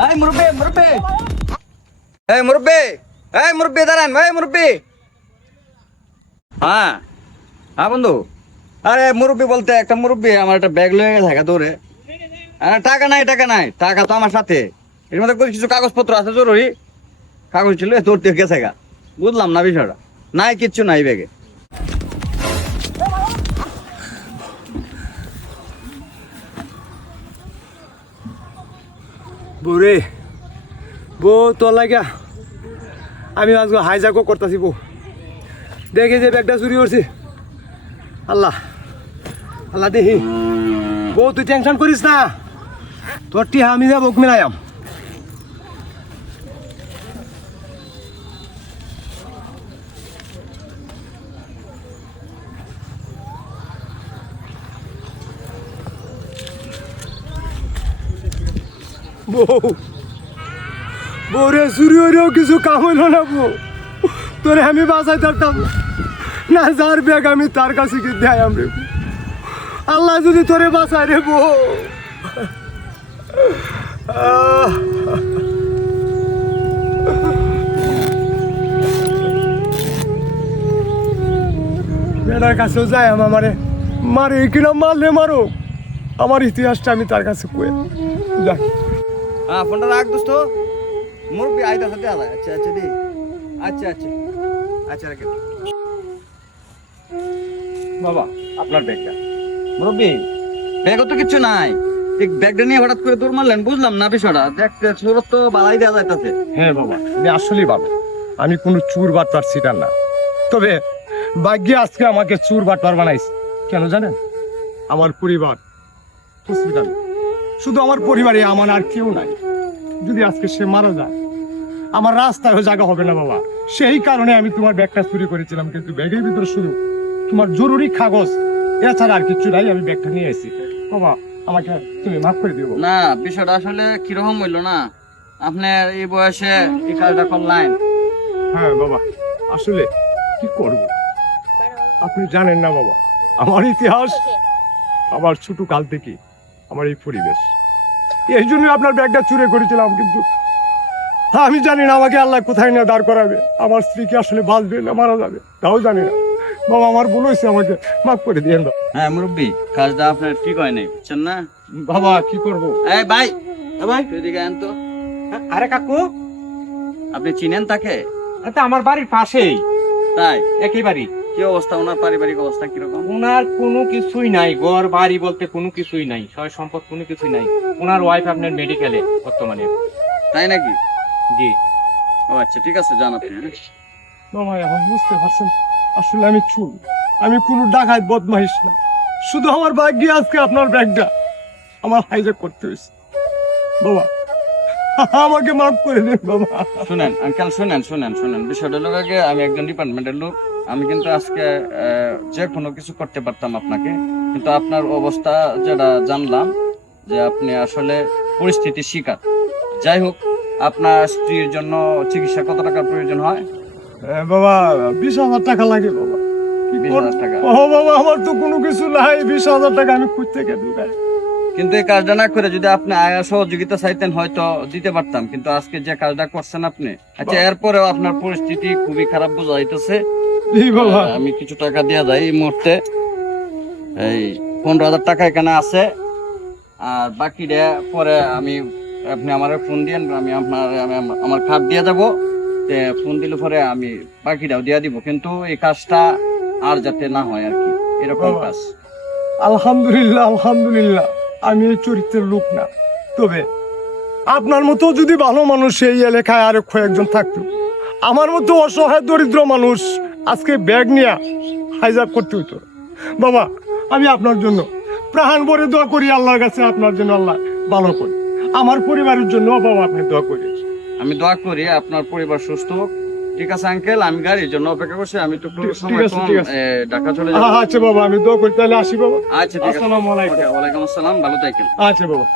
এই মুরব্বি মুরব্বি এই মুরব্বি এই মুরব্বি দাঁড়ান এই মুরব্বি। হ্যাঁ হ্যাঁ বন্ধু, আরে মুরব্বি বলতে একটা মুরব্বি আমার একটা ব্যাগ লয়ে গেছে ঢাকা দৌড়ে। টাকা নাই টাকা নাই, টাকা তো আমার সাথে, এর মধ্যে কিছু কাগজপত্র আছে জরুরি, কাগজ ছিল দৌড়তে গেছে গা, বুঝলাম না বিষয়টা, নাই কিচ্ছু নাই ব্যাগে। বউরে বউ তোর লাগিয়া আমি আজকে হাইজাকও করতেছি বউ, দেখে যে ব্যাগটা চুরি করছে। আল্লাহ আল্লাহ দেখি বউ, তুই টেনশন করিস না, তোর টিহা আমি যাবো মিলাইয়াম। বউ বউরে চুরি হইলেও কিছু কাম হইল না বউ, তোরে আমি বাঁচাই থাকতাম না, যার ব্যাগ আমি তার কাছে কি দেয় আমি। আল্লাহ যদি তোরে বাঁচায় রে বউ। বেড়ার কাছেও যায় আমারে মারে কিনা, মারলে মারো, আমার ইতিহাসটা আমি তার কাছে কয়ে যাই। হ্যাঁ ফোনটা রাখ দোস্ত, মুরব্বি আইতা সাথে আলা। আচ্ছা আচ্ছা দি, আচ্ছা আচ্ছা আচ্ছা রাখেন। বাবা আপনার ব্যাগটা। মুরব্বি ব্যাগও তো কিচ্ছু নাই, ঠিক ব্যাগটা নিয়ে হঠাৎ করে দৌড় মারলেন, বুঝলাম না বিষয়টা, দেখতে সুরত তো বালাই দেওয়া যাইতাছে। হ্যাঁ বাবা, আমি আসলেই ভালো, আমি কোনো চুর বাটপার ছিটার না, তবে ভাগ্যে আজকে আমাকে চুর বাটপার বানাইছে। কেন জানেন? আমার পরিবার হসপিটাল, শুধু আমার পরিবারে, আমার আর কেউ নাই। যদি আজকে সে মারা যায়, আমার রাস্তায় জায়গা হবে না বাবা, সেই কারণে আমি তোমার ব্যাগটা চুরি করেছিলাম, কিন্তু ব্যাগের ভিতরে শুধু তোমার জরুরি কাগজ, এছাড়া আর কিছু নাই। আমি ব্যাগটা নিয়ে এসেছি বাবা, আমাকে তুমি মাফ করে দিও। না বিষয়টা আসলে কিরকম হইলো না, আপনার এই বয়সে এই কাজটা করলেন। হ্যাঁ বাবা, আসলে কি করব, আপনি জানেন না বাবা আমার ইতিহাস, আমার ছোট কাল থেকে আমার এই পরিবেশ, এই জন্য আপনার ব্যাগটা চুরি করেছিলাম। কিন্তু আমি জানি না আমাকে আল্লাহ কোথায় না দাঁড় করাবে, আমার স্ত্রীকে আসলে বাঁচবে না মারা যাবে তাও জানি না বাবা, আমার ভুল হয়েছে, আমাকে মাফ করে দিয়েন বাবা। হ্যাঁ মুরব্বি, কাজটা আপনার ঠিক হয় নাই, বুঝছেন না? বাবা কি করবো? এই ভাই, এ ভাই তুই এদিকে আন তো। আরে কাকু, আপনি চিনেন তাকে? এটা আমার বাড়ির পাশেই, তাই? একই বাড়ি। কি অবস্থা ওনার, পারিবারিক অবস্থা কিরকম? ওনার কোনো কিছুই নাই, ঘর বাড়ি বলতে কোনো কিছুই নাই, সয় সম্পদ কোনো কিছুই নাই। ওনার ওয়াইফ আপনার মেডিকেলে বর্তমানে। তাই নাকি? জি। ও আচ্ছা ঠিক আছে, জান আপনি। হ্যাঁ? বাবা এখন বুঝতে পারছেন আসলে আমি চুর, আমি কোনো ডাকাত বদমাইশ না, শুধু আমার ভাগ্যে আজকে আপনার ব্যাগটা আমার হাইজ্যাক করতে হয়েছে। বাবা আমাকে মাফ করে দিন বাবা। শুনেন আঙ্কেল, শুনেন শুনেন শুনেন, বিষয়টা লোক আগে, আমি একজন ডিপার্টমেন্টের লোক, আমি কিন্তু আজকে যে কোনো কিছু করতে পারতাম আপনাকে, কিন্তু আপনার অবস্থা যেটা জানলাম যে আপনি আসলে পরিস্থিতির শিকার। যাই হোক, আপনার স্ত্রীর জন্য চিকিৎসা কত টাকার প্রয়োজন হয়? বাবা 20,000 টাকা লাগে বাবা। 20,000 টাকা? ও বাবা আমার তো কোনো কিছু নাই, 20,000 টাকা আমি খুঁজ থেকে ঢুকাই। কিন্তু এই কাজটা না করে যদি আপনি আয়া সহযোগিতা চাইতেন হয়তো দিতে পারতাম, কিন্তু আজকে যে কাজটা করছেন আপনি, আচ্ছা এরপরেও আপনার পরিস্থিতি খুবই খারাপ বোঝা যাইতেছে। জি বাবা। আমি কিছু টাকা দিয়ে যাই এই মুহূর্তে, এই 15,000 টাকা এখানে আছে, আর বাকিটা পরে আমি, আপনি আমার ফোন দিয়েন, আমি আমার কার্ড দিয়ে যাবো, ফোন দিলে পরে আমি বাকিটাও দিয়ে দিব, কিন্তু এই কাজটা আর যাতে না হয় আর কি, এরকম বাবা। কাজ। আলহামদুলিল্লাহ আলহামদুলিল্লাহ, আমি এই চরিত্রের লোক না, তবে আপনার মতো যদি ভালো মানুষ এই এলাকায় আরো কয়েকজন থাকতো, আমার মতো অসহায় দরিদ্র মানুষ আজকে ব্যাগ নিয়ে হাইজাক করতে হইতো। বাবা আমি আপনার জন্য প্রাণ ভরে দোয়া করি আল্লাহর কাছে, আপনার জন্য আল্লাহ ভালো করি, আমার পরিবারের জন্য বাবা আপনি দোয়া করি। আমি দোয়া করি আপনার পরিবার সুস্থ হোক। ঠিক আছে আঙ্কেল, আমি গাড়ির জন্য অপেক্ষা করছি, আমি তো একটু সময় কম, ঠিক আছে। ঢাকা চলে যাবো। আচ্ছা বাবা আমি দোয়া করি, তাহলে আসি বাবা। আচ্ছা ঠিক আছে। আসসালামু আলাইকুম। ওকে, ওয়ালাইকুম আসসালাম, ভালো থাকেন। আচ্ছা বাবা।